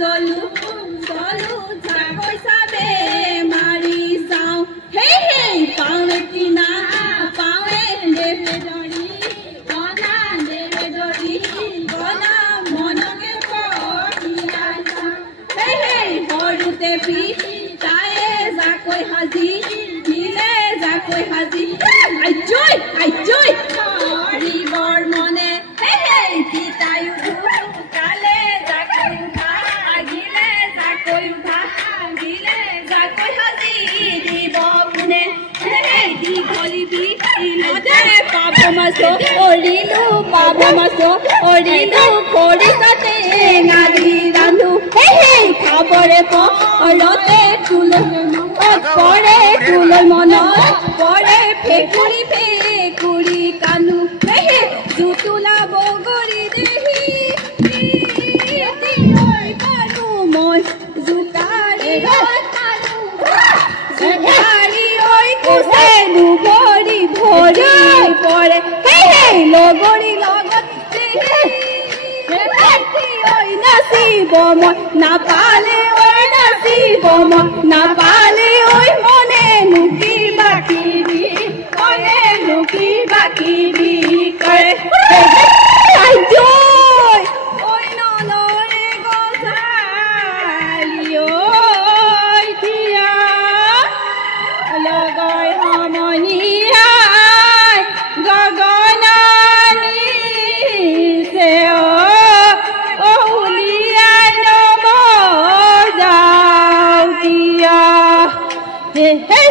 চলো চলো জাকৈ চাবে মাৰি চাওঁ হেই হেই পাৱে কিনা পাৱে দেৱে ধৰি গনা দেৱে ধৰি গনা মনকে পঢ়িয়াই চাওঁ হেই হেই সৰুতে পিতায়ে জাকৈ সাজি দিলে জাকৈ সাজি আইজৈ আইজৈ হৰিবৰ মনে হেই হেই পিতায়ো কালে জাকৈ উঠা আগিলে জাকৈ উঠা আগিলে জাকৈ সাজি দিব কোনে হেই দীঘলী বিলতে পাব মাছ অৰিলো পাব মাছ অৰিলো খৰিকাতে টেঙাদি ৰান্ধো হেই হেই খাবৰে পৰতে পৰে তুলৈ মনত পৰে ফেকুৰি ফেকুৰি কান্দো হেই হেই জুতুলা বগৰী দেহি কান্দো মই জোকাৰি জোকাৰি ঐ কুচেনো ভৰি ভৰি পৰে হেই হেই লগৰী লগত ঐ নাচিব মই নাপালে ঐ নাচিব মই নাপালে ঐ মনেনো কিবা কিবি মনেনো কিবা কিবি কৰে আইজৈ ঐ নলৰে গছালি ঐ থিয়া লগৰ সমনীয়াই গগনানিছে উলিয়াই নব যাওঁ দিয়া হে হে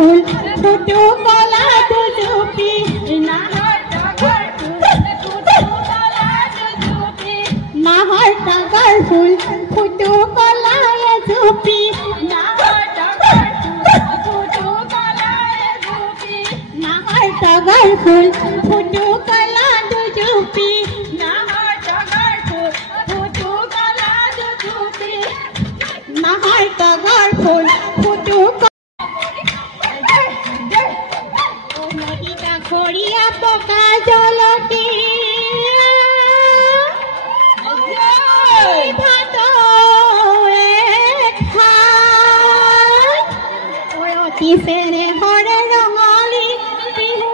ফুল ফুটু কলা দুজুপি নাহৰ তগৰ ফুল ফুটু কলা দুজুপি নাহৰ তগৰ ফুল ফুটু কলা এজুপি নাহৰ তগৰ ফুল ফুটু কলা এজুপি নাহৰ তগৰ ফুল ফুটু কলা দুজুপি নাহৰ তগৰ ফুল ফুটু কলা দুজুপি নাহৰ তগৰ ফুল ফুটু নদীটা খৰিয়া পকা জলতি অতি ফেৰে হৰে ৰঙালী বিহু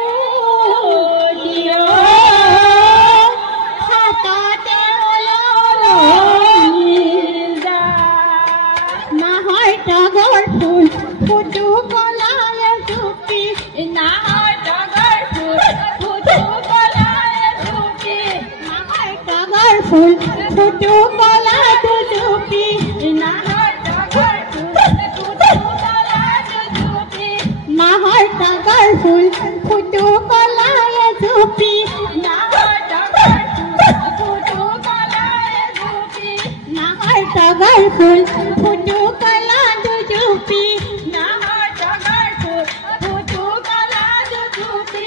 হাততে নাহৰ তগৰ ফুল ফুটু কলা এজুপি নাহৰ তগৰ ফুল ফুটু কলা এজুপি নাহৰ তগৰ ফুল ফুটু কলা দুজুপি নাহৰ তগৰ ফুল ফুটু কলা দুজুপি নাহৰ তগৰ ফুল ফুটু কলা এজুপি নাহৰ তগৰ ফুল ফুটু কলা এজুপি নাহৰ তগৰ ফুল ফুটু কলা দুজুপি নাহৰ তগৰ ফুল ফুটু কলা দুজুপি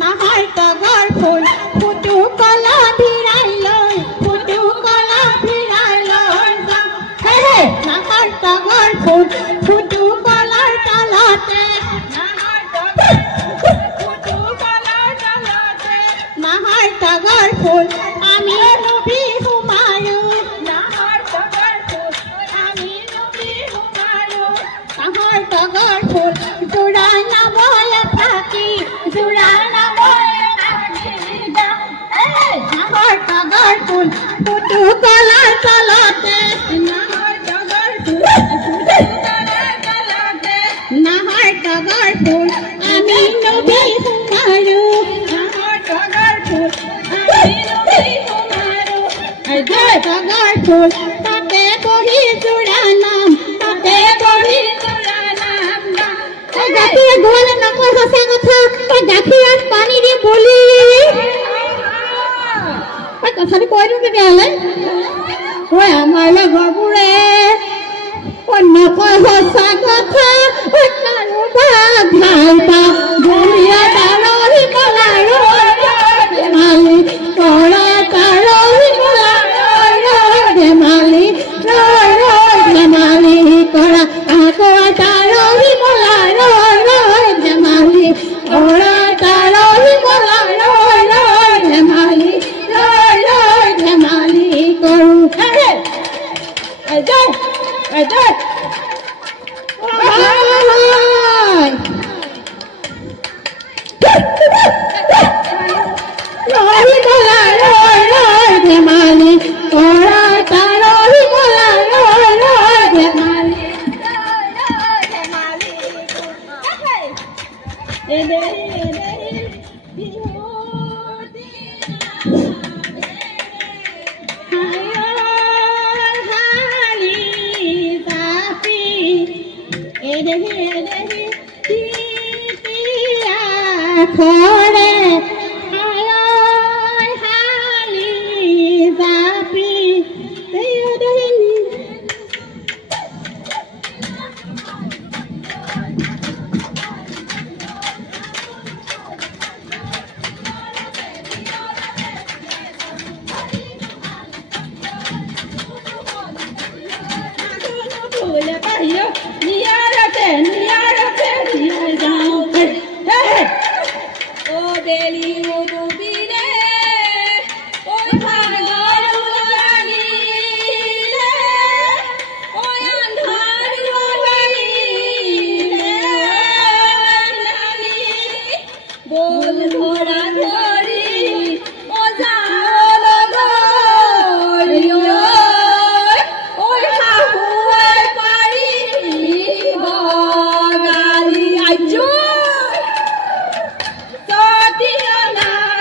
নাহৰ তগৰ ফুল ফুটু কলা ভিৰাই লৈ ফুটু কলা ভিৰাই লৈ নাহৰ তগৰ ফুল ফুটু কলাৰ তলতে নাহৰ তগৰ ফুটু কলাৰ তলতে নাহৰ তগৰ ফুল আমি বিহু মাৰো নাহৰ তগৰ ফুল আমি বিহু মাৰো নাহৰ তগৰ ফুল জোৰা নবলে থাকি জোৰা নবলে থাকি নাহৰ তগৰ ফুল ফুটু কলাৰ তলতে নাহৰ তগৰ ফুল ফুটু কলাৰ তলতে নাহৰ তগৰ ফুল আমি বিহু মাৰো নাহৰ তগৰ ফুল আমি বিহু মাৰো তগৰ ফুল তাতে বহি জোৰা নাম তাতে বহি জোৰা নাম গাখীৰ গোৱালে নকয় সঁচা কথা গাখীৰত পানী দি বলি কথাটো কৈ দিওঁ তেতিয়াহ'লে আমাৰ লগৰবোৰে নকয় সঁচা কথা কাৰোবাক ভাল পাওঁ বুঢ়ীয়া তাৰহি কলাৰো ধেমালি কৰা তাৰহি কলাৰো ধেমালি ধেমালি কৰা তাৰহি কলাৰো ধেমালি কৰা তাৰহি কলাৰো ধেমালি ধেমালি কৰোঁ ধেমালি কৰা তাৰহি কলাৰো ধেমালি খৰে হালি জাপি Satyana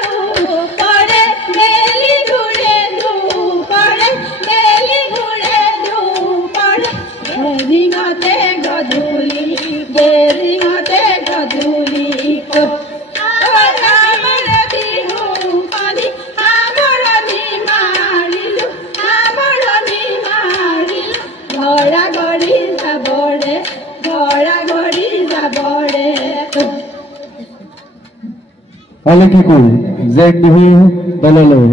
আলিকিকুল জেড ডিভি বেলালৈ